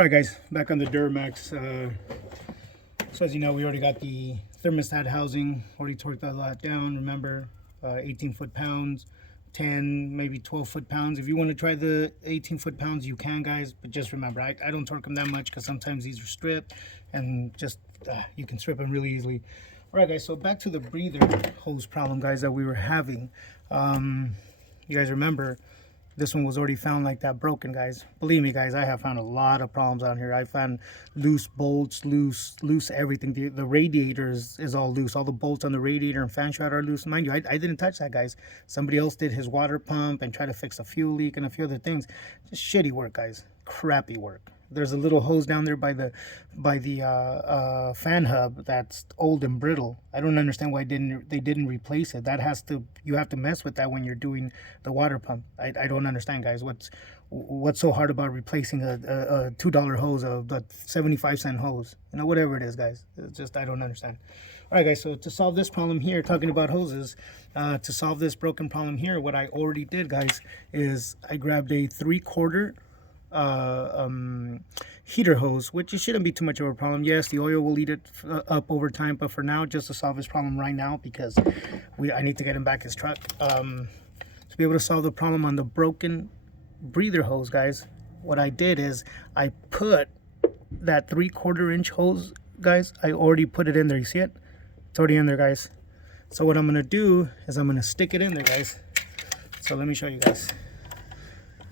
Alright guys, back on the Duramax. So as you know, we already got the thermostat housing, already torqued that lot down. Remember, 18 foot-pounds, 10, maybe 12 foot-pounds. If you want to try the 18 foot-pounds, you can, guys. But just remember, I don't torque them that much because sometimes these are stripped and just you can strip them really easily. Alright guys, so back to the breather hose problem, guys, that we were having. You guys remember, this one was already found like that broken, guys. Believe me, guys, I have found a lot of problems out here. I found loose bolts, loose everything. The radiator is all loose. All the bolts on the radiator and fan shroud are loose. Mind you, I didn't touch that, guys. Somebody else did his water pump and tried to fix a fuel leak and a few other things. Just shitty work, guys. Crappy work. There's a little hose down there by the fan hub that's old and brittle. I don't understand why they didn't replace it. You have to mess with that when you're doing the water pump. I don't understand, guys. What's so hard about replacing a $2 hose, a 75-cent hose? You know, whatever it is, guys. It's just, I don't understand. All right, guys, so to solve this problem here, talking about hoses, to solve this broken problem here, what I already did, guys, is I grabbed a 3/4 heater hose, which it shouldn't be too much of a problem. Yes, the oil will eat it up over time, but for now, just to solve this problem right now, because I need to get him back his truck, to be able to solve the problem on the broken breather hose, guys, what I did is I put that 3/4 inch hose, guys. I already put it in there. You see it? It's already in there, guys. So what I'm gonna do is I'm gonna stick it in there, guys. So let me show you guys.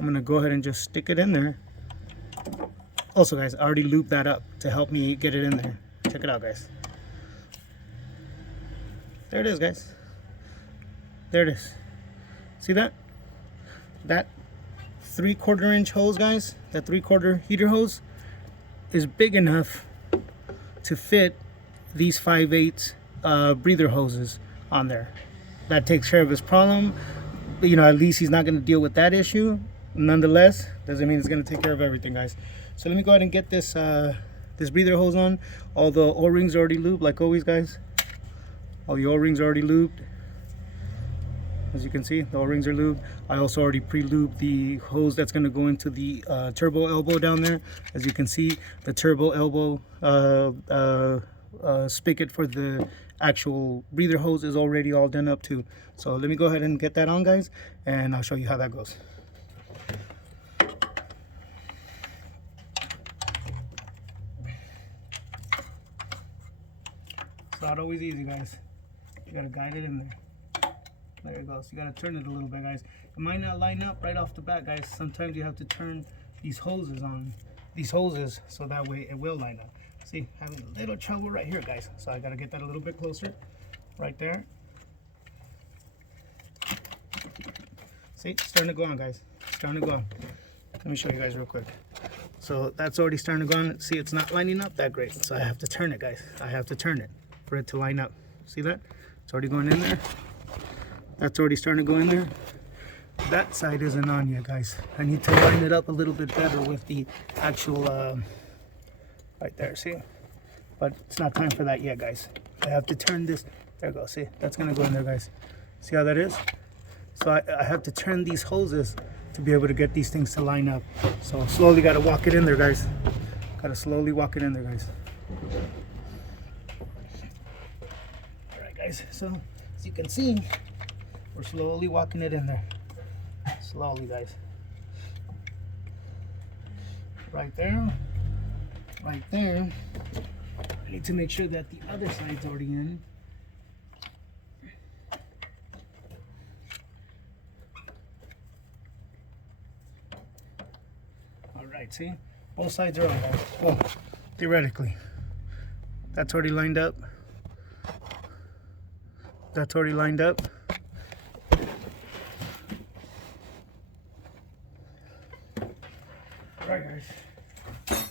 I'm gonna go ahead and just stick it in there. Also, guys, I already looped that up to help me get it in there. Check it out, guys. There it is, guys. There it is. See that? That 3/4 inch hose, guys, that 3/4 heater hose is big enough to fit these 5/8 breather hoses on there. That takes care of his problem. You know, at least he's not gonna deal with that issue. Nonetheless, doesn't mean it's going to take care of everything, guys. So let me go ahead and get this this breather hose on. All the O-rings are already lubed, like always, guys. All the O-rings are already lubed. As you can see, the O-rings are lubed. I also already pre-lubed the hose that's going to go into the turbo elbow down there. As you can see, the turbo elbow spigot for the actual breather hose is already all done up too. So let me go ahead and get that on, guys, and I'll show you how that goes. It's not always easy, guys. You gotta guide it in there. There it goes. You gotta turn it a little bit, guys. It might not line up right off the bat, guys. Sometimes you have to turn these hoses so that way it will line up. See, having a little trouble right here, guys. So I gotta get that a little bit closer, right there. See, it's starting to go on, guys. It's starting to go on. Let me show you guys real quick. So that's already starting to go on. See, it's not lining up that great. So I have to turn it, guys. I have to turn it for it to line up. See that? It's already going in there. That's already starting to go in there. That side isn't on yet, guys. I need to line it up a little bit better with the actual, right there, see? But it's not time for that yet, guys. I have to turn this. There we go, see? That's gonna go in there, guys. See how that is? So I have to turn these hoses to be able to get these things to line up. So slowly gotta walk it in there, guys. Gotta slowly walk it in there, guys. All right, guys, so as you can see, we're slowly walking it in there. Slowly, guys. Right there, right there. I need to make sure that the other side's already in. Alright, see? Both sides are on, guys. Well, theoretically. That's already lined up. That's already lined up. Alright, guys.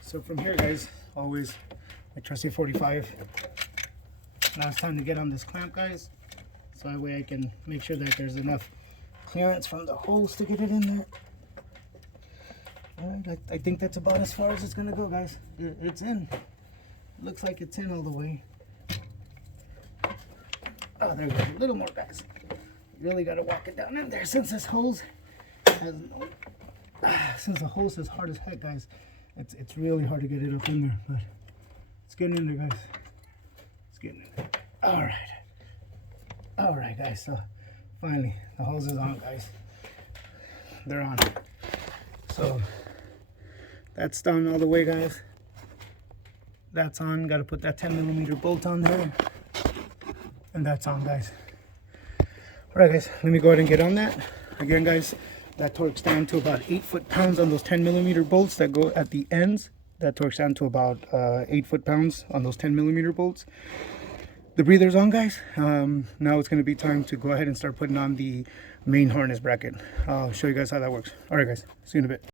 So from here, guys, always my trusty 45. Now it's time to get on this clamp, guys. So that way I can make sure that there's enough clearance from the hose to get it in there. Alright, I think that's about as far as it's gonna go, guys. It's in. Looks like it's in all the way. Oh, there we go. A little more, guys. You really gotta walk it down in there since this hose has no since the hose is hard as heck, guys, it's really hard to get it up in there, but it's getting in there, guys. It's getting in there. All right, guys. So finally, the hose is on, guys. They're on. So that's done all the way, guys. That's on. Got to put that 10mm bolt on there, and that's on, guys. All right, guys. Let me go ahead and get on that. Again, guys, that torques down to about 8 foot-pounds on those 10mm bolts that go at the ends. That torques down to about 8 foot-pounds on those 10mm bolts. The breather's on, guys. Now it's going to be time to go ahead and start putting on the main harness bracket. I'll show you guys how that works. All right, guys. See you in a bit.